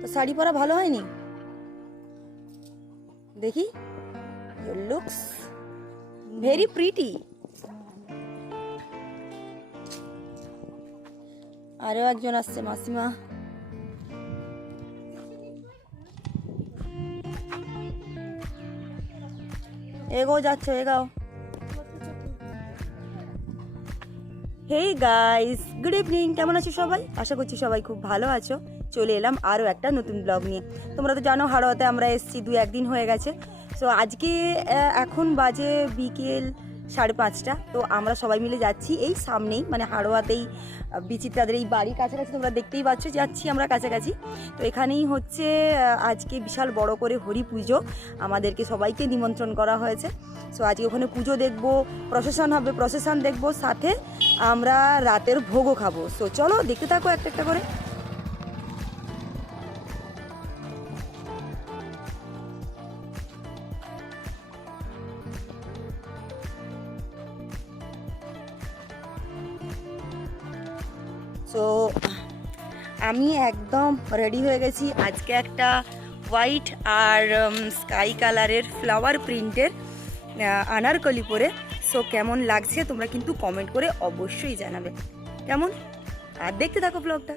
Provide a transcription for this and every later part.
তো শাড়ি পরা ভালো হয়নি? দেখি। ইউ লুকস ভেরি প্রিটি আরও একজন আসছে, মাসিমা। এগো, যাচ্ছ, এগাও। হেই গাইস গুড ইভিনিং কেমন আছো সবাই? আশা করছি সবাই খুব ভালো আছো। চলে এলাম আরও একটা নতুন ব্লগ নিয়ে। তোমরা তো জানো হাড়োয়াতে আমরা এসেছি, দু একদিন হয়ে গেছে। সো আজকে এখন বাজে বিকেল সাড়ে পাঁচটা। তো আমরা সবাই মিলে যাচ্ছি এই সামনেই মানে হাড়োয়াতেই বিচিত্রাদের এই বাড়ির কাছাকাছি তোমরা দেখতেই পাচ্ছ, যাচ্ছি আমরা কাছাকাছি। তো এখানেই হচ্ছে আজকে বিশাল বড় করে হরি পুজো। আমাদেরকে সবাইকে নিমন্ত্রণ করা হয়েছে। সো আজকে ওখানে পুজো দেখব প্রসেশন হবে প্রসেশন দেখব, সাথে আমরা রাতের ভোগও খাব। সো চলো দেখতে থাকো একটা একটা করে। আমি একদম রেডি হয়ে গেছি। আজকে একটা হোয়াইট আর স্কাই কালারের ফ্লাওয়ার প্রিন্টের আনারকলি পরে। সো কেমন লাগছে তোমরা কিন্তু কমেন্ট করে অবশ্যই জানাবে। কেমন? আর দেখতে থাকো ব্লগটা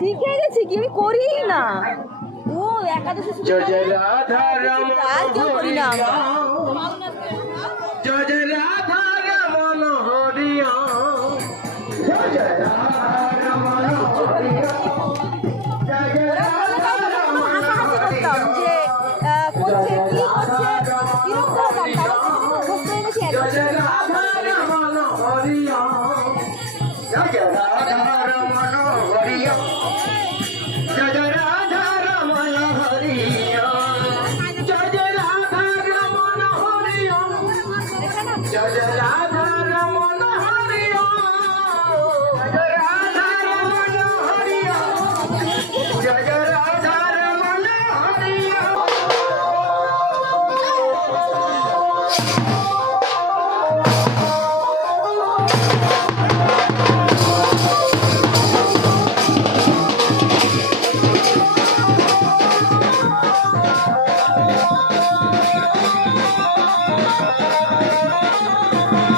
শিখে গেছি কি? আমি করি না। ও একাদশী করি না। Thank you.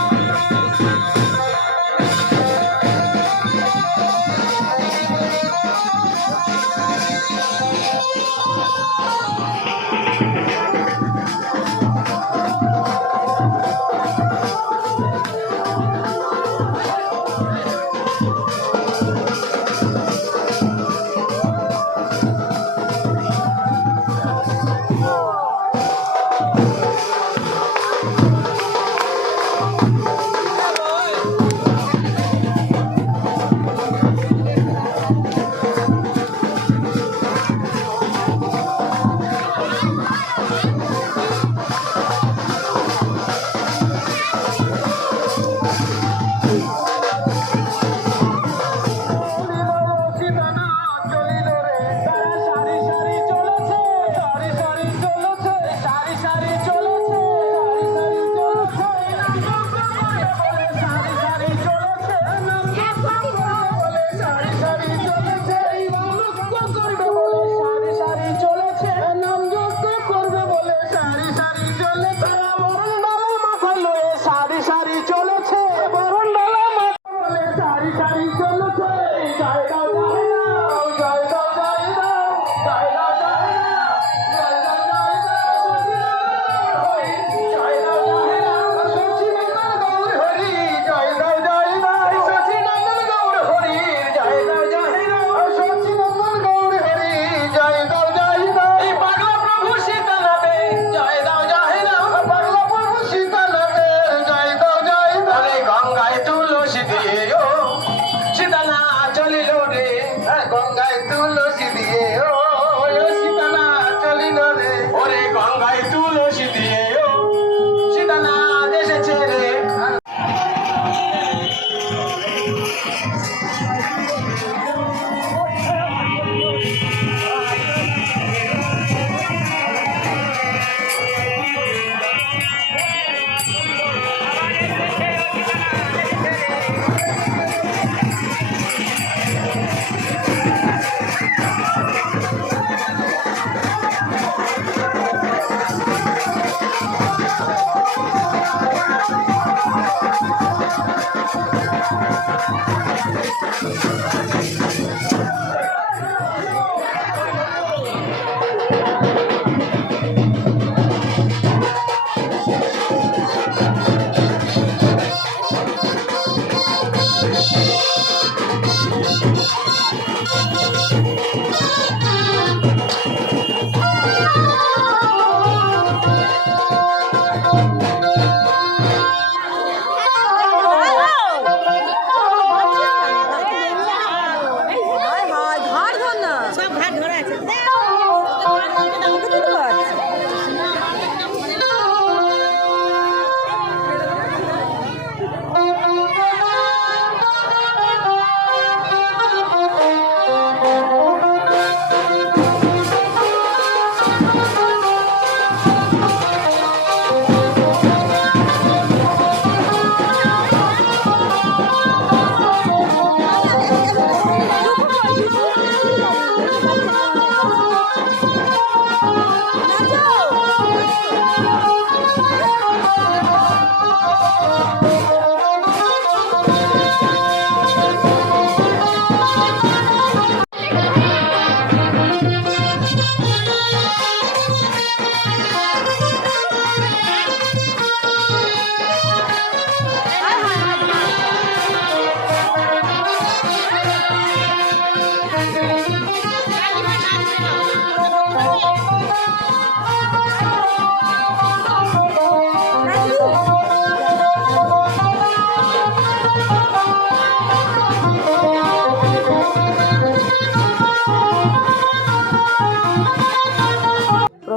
church.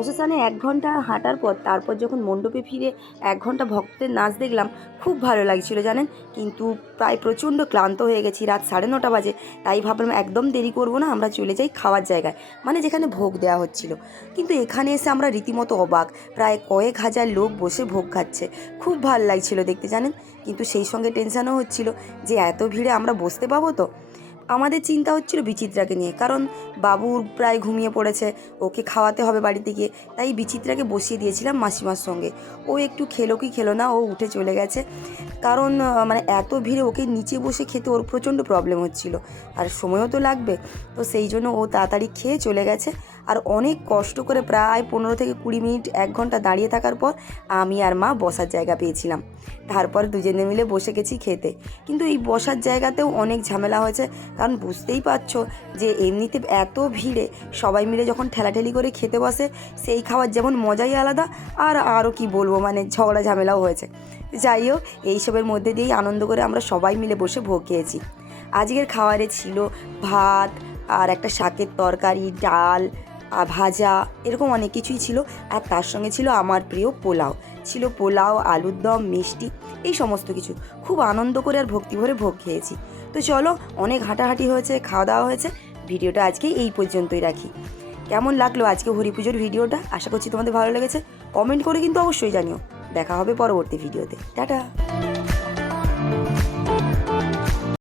স্টেশনে এক ঘণ্টা হাঁটার পর তারপর যখন মণ্ডপে ফিরে এক ঘণ্টা ভক্তের নাচ দেখলাম, খুব ভালো লাগছিল জানেন। কিন্তু প্রায় প্রচণ্ড ক্লান্ত হয়ে গেছি, রাত সাড়ে নটা বাজে। তাই ভাবলাম একদম দেরি করব না, আমরা চলে যাই খাওয়ার জায়গায় মানে যেখানে ভোগ দেওয়া হচ্ছিল। কিন্তু এখানে এসে আমরা রীতিমতো অবাক, প্রায় কয়েক হাজার লোক বসে ভোগ খাচ্ছে। খুব ভালো লাগছিল দেখতে জানেন। কিন্তু সেই সঙ্গে টেনশনও হচ্ছিল যে এত ভিড়ে আমরা বসতে পাবো তো? আমাদের চিন্তা হচ্ছিল বিচিত্রাকে নিয়ে, কারণ বাবুর প্রায় ঘুমিয়ে পড়েছে, ওকে খাওয়াতে হবে বাড়িতে গিয়ে। তাই বিচিত্রাকে বসিয়ে দিয়েছিলাম মাসিমার সঙ্গে। ও একটু খেলো কি খেলো না, ও উঠে চলে গেছে। কারণ মানে এত ভিড়ে ওকে নিচে বসে খেতে ওর প্রচণ্ড প্রবলেম হচ্ছিল। আর সময়ও তো লাগবে। তো সেই জন্য ও তাড়াতাড়ি খেয়ে চলে গেছে। আর অনেক কষ্ট করে প্রায় পনেরো থেকে কুড়ি মিনিট, এক ঘণ্টা দাঁড়িয়ে থাকার পর আমি আর মা বসার জায়গা পেয়েছিলাম। তারপর দুজনে মিলে বসে গেছি খেতে। কিন্তু এই বসার জায়গাতেও অনেক ঝামেলা হয়েছে। কারণ বুঝতেই পারছ যে এমনিতে এত ভিড়ে সবাই মিলে যখন ঠেলাঠেলি করে খেতে বসে, সেই খাওয়ার যেমন মজাই আলাদা আর আরও কি বলব মানে ঝগড়া ঝামেলাও হয়েছে। যাই হোক এইসবের মধ্যে দিয়েই আনন্দ করে আমরা সবাই মিলে বসে ভোগ খেয়েছি। আজকের খাবারে ছিল ভাত আর একটা শাকের তরকারি, ডাল ভাজা, এরকম অনেক কিছুই ছিল। আর তার সঙ্গে ছিল আমার প্রিয় পোলাও। ছিল পোলাও, আলুর দম, মিষ্টি, এই সমস্ত কিছু। খুব আনন্দ করে আর ভক্তি ভরে ভোগ খেয়েছি। তো চলো, অনেক হাঁটাহাঁটি হয়েছে, খাওয়া দাওয়া হয়েছে। ভিডিওটা আজকে এই পর্যন্তই রাখি। কেমন লাগল আজকে হরি পুজোর ভিডিওটা? আশা করছি তোমাদের ভালো লেগেছে। কমেন্ট করে কিন্তু অবশ্যই জানিও। দেখা হবে পরবর্তী ভিডিওতে। টাটা!